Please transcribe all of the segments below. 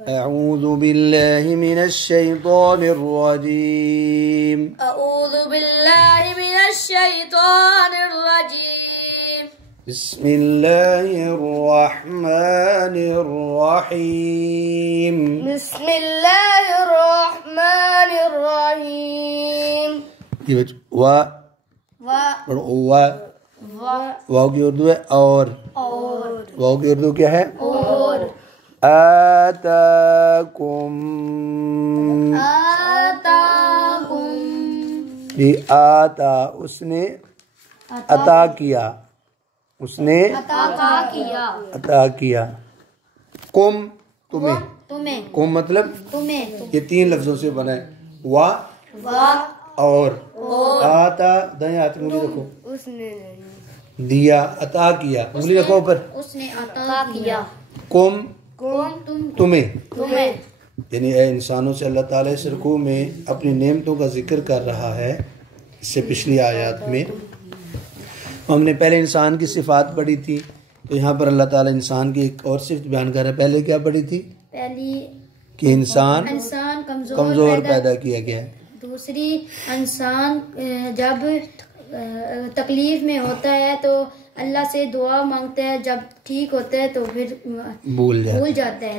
أعوذ بالله من الشيطان الرجيم. أعوذ بالله من الشيطان الرجيم. بسم الله الرحمن الرحيم. بسم الله الرحمن الرحيم. یہ بچ واو کی اردو ہے اور واو کی اردو کیا ہے؟ اور آتاکم. یہ آتا اس نے عطا کیا، اس نے عطا کیا. کم تمہیں، کم مطلب یہ تین لفظوں سے بنا ہے، وا اور آتا. دائیں ہاتھ انگلی رکھو، دیا عطا کیا، انگلی رکھو اوپر. اس نے عطا کیا کم تمہیں، یعنی اے انسانوں سے اللہ تعالیٰ اس رکوع میں اپنی نعمتوں کا ذکر کر رہا ہے. اس سے پچھلی آیات میں ہم نے پہلے انسان کی صفات پڑھی تھی، تو یہاں پر اللہ تعالیٰ انسان کی ایک اور صفت بیان کر رہا ہے. پہلے کیا پڑھی تھی؟ پہلی کہ انسان کمزور پیدا کیا گیا ہے. دوسری انسان جب تکلیف میں ہوتا ہے تو اللہ سے دعا مانگتا ہے، جب ٹھیک ہوتا ہے تو پھر بھول جاتا ہے.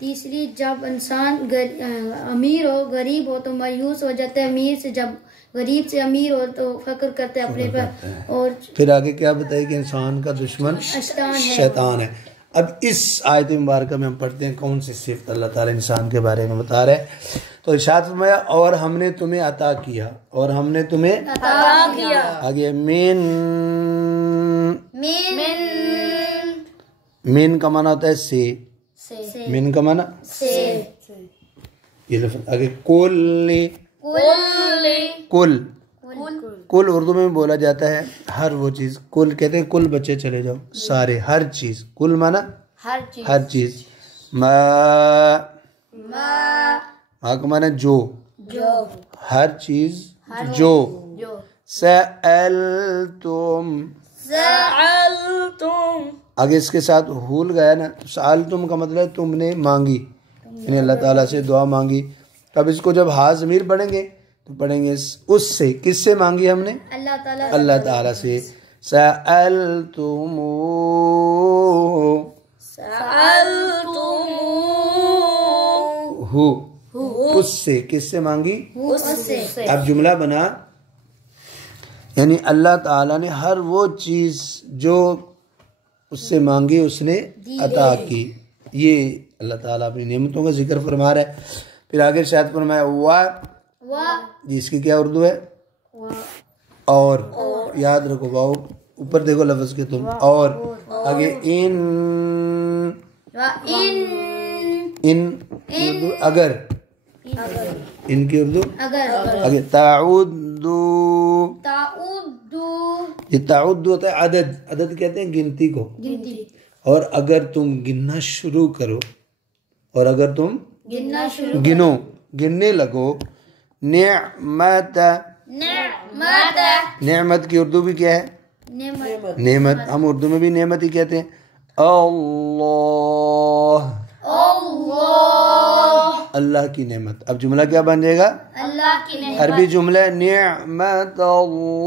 تیسری جب انسان امیر ہو غریب ہو تو مایوس ہو جاتا ہے، امیر سے جب غریب سے امیر ہو تو فخر کرتا ہے اپنے پر. اور پھر آگے کیا بتائے کہ انسان کا دشمن شیطان ہے. اب اس آیت مبارکہ میں ہم پڑھتے ہیں کون سی صفت اللہ تعالیٰ انسان کے بارے میں بتا رہے ہیں. تو ارشاد فرمایا اور ہم نے تمہیں عطا کیا، اور ہم نے تمہیں عطا کیا. آگے من کا معنی ہوتا ہے سے، من کا معنی یہ لفظ. آگے کل اردو میں بولا جاتا ہے ہر وہ چیز. کل کہتے ہیں کل بچے چلے جاؤ، سارے، ہر چیز. کل معنی ہر چیز. ما کا معنی جو، ہر چیز جو. سألتم، آگے اس کے ساتھ ہول گیا نا. سألتم کا مطلب ہے تم نے مانگی، یعنی اللہ تعالیٰ سے دعا مانگی. اب اس کو جب ہا ضمیر پڑھیں گے تو پڑھیں گے اس سے. کس سے مانگی ہم نے؟ اللہ تعالیٰ سے. سألتم اس سے. کس سے مانگی؟ اب جملہ بنا، یعنی اللہ تعالیٰ نے ہر وہ چیز جو اس سے مانگی اس نے عطا کی. یہ اللہ تعالیٰ اپنی نعمتوں کا ذکر فرما رہا ہے. پھر آگے ارشاد فرمایا وا، جس کی کیا اردو ہے؟ اور. یاد رکھو واو اوپر دیکھو لفظ کے تم. اور آگے ان اردو اگر، ان کی اردو آگے تعودو. یہ تعودو ہوتا ہے عدد. عدد کہتے ہیں گنتی کو. اور اگر تم گننا شروع کرو، اور اگر تم گنو، گننے لگو. نعمت کی اردو بھی کیا ہے؟ نعمت. ہم اردو میں بھی نعمت ہی کہتے ہیں. اللہ کی نعمت. اب جملہ کیا بن جائے گا؟ عربی جملہ نعمت اللہ.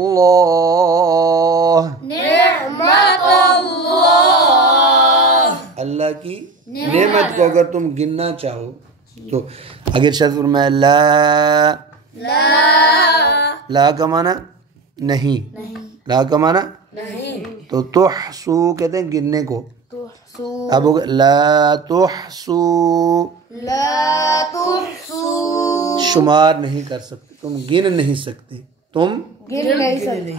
اللہ کی نعمت کو اگر تم گننا چاہو تو اگر شاید فرمایا لا کا معنی نہیں، لا کا معنی تو تحسو کہتے ہیں گننے کو. اب لا تحسو، شمار نہیں کر سکتے، تم گن نہیں سکتے، تم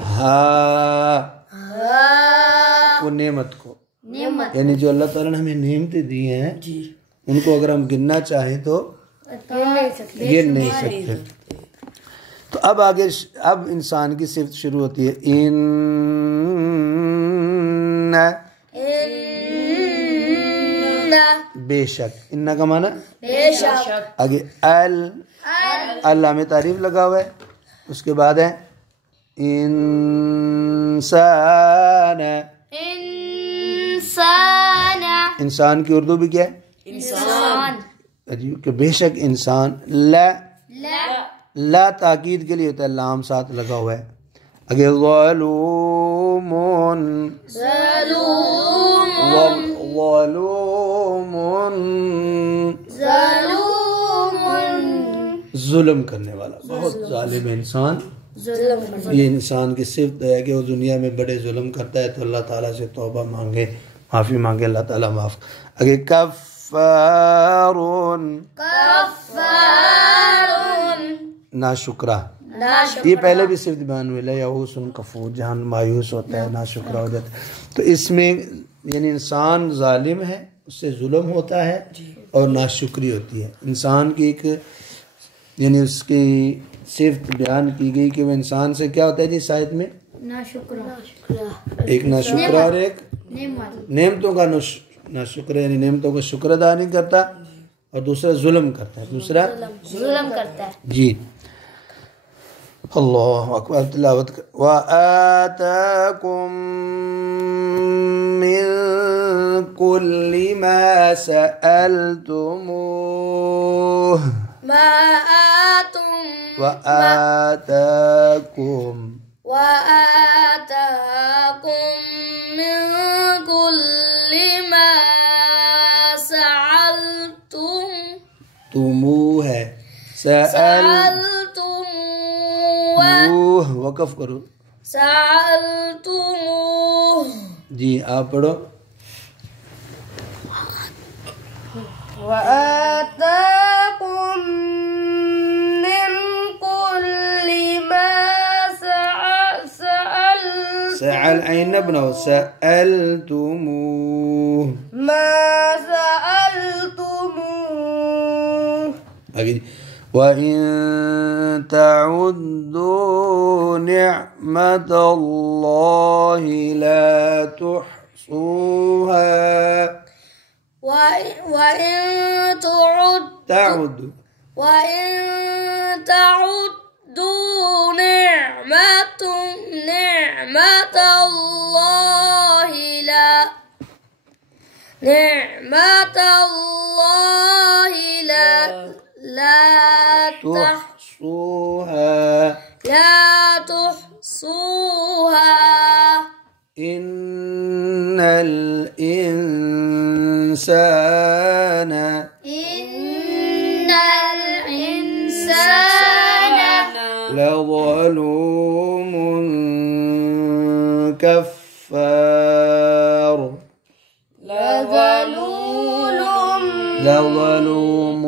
ہاں وہ نعمت کو، یعنی جو اللہ تعالیٰ نے ہمیں نعمتیں دی ہیں ان کو اگر ہم گننا چاہیں تو گن نہیں سکتے. تو اب آگے اب انسان کی صفت شروع ہوتی ہے ان. بے شک. ان کا معنی بے شک. آگے اللہ میں تعریف لگا ہوا ہے. اس کے بعد ہے انسان. انسان کی اردو بھی کیا ہے؟ انسان. کہ بے شک انسان لا تاکید کے لیے ہوتا ہے، لام ساتھ لگا ہوا ہے. اگر ظلومن ظلم کرنے والا، بہت ظالم انسان. یہ انسان کی صفت ہے کہ وہ دنیا میں بڑے ظلم کرتا ہے، تو اللہ تعالیٰ سے توبہ مانگے، معافی مانگے، اللہ تعالیٰ معاف. اگر کفارون ناشکرہ، یہ پہلے بھی صفت بیان ہوئی ہے، یعوس کفور، جہاں مایوس ہوتا ہے، ناشکرہ ہو جاتا ہے. تو اس میں یعنی انسان ظالم ہے، اس سے ظلم ہوتا ہے اور ناشکری ہوتی ہے. انسان کی ایک یعنی اس کی صفت بیان کی گئی کہ وہ انسان سے کیا ہوتا ہے جی اس آیت میں؟ ایک ناشکرہ اور ایک نعمتوں کا ناشکر، یعنی نعمتوں کا شکر ادا نہیں کرتا، اور دوسرا ظلم کرتا ہے. جی اللہ اکبر. تلاوت وَآتَاكُم مِّن كُلِّ مَا سَأَلْتُمُوهُ وَآتَاكُم مِّن كُلِّ مَا تموہ ہے، سألتموہ، وقف کرو. سألتموہ. جی آپ پڑھو. وآتاكم من كل ما سأل عین نہ بناؤ، سألتموہ ما سألتموه. آگے وَإِن تَعُدُّوا نِعْمَةَ اللَّهِ لَا تُحْصُوهَا. وَإِن تعُدُّوا نِعْمَةَ اللَّهِ لا تحصوها. إِنَّ الْإِنسَانَ لَظَلُومٌ كَفَّارٌ. لَظَلُومٌ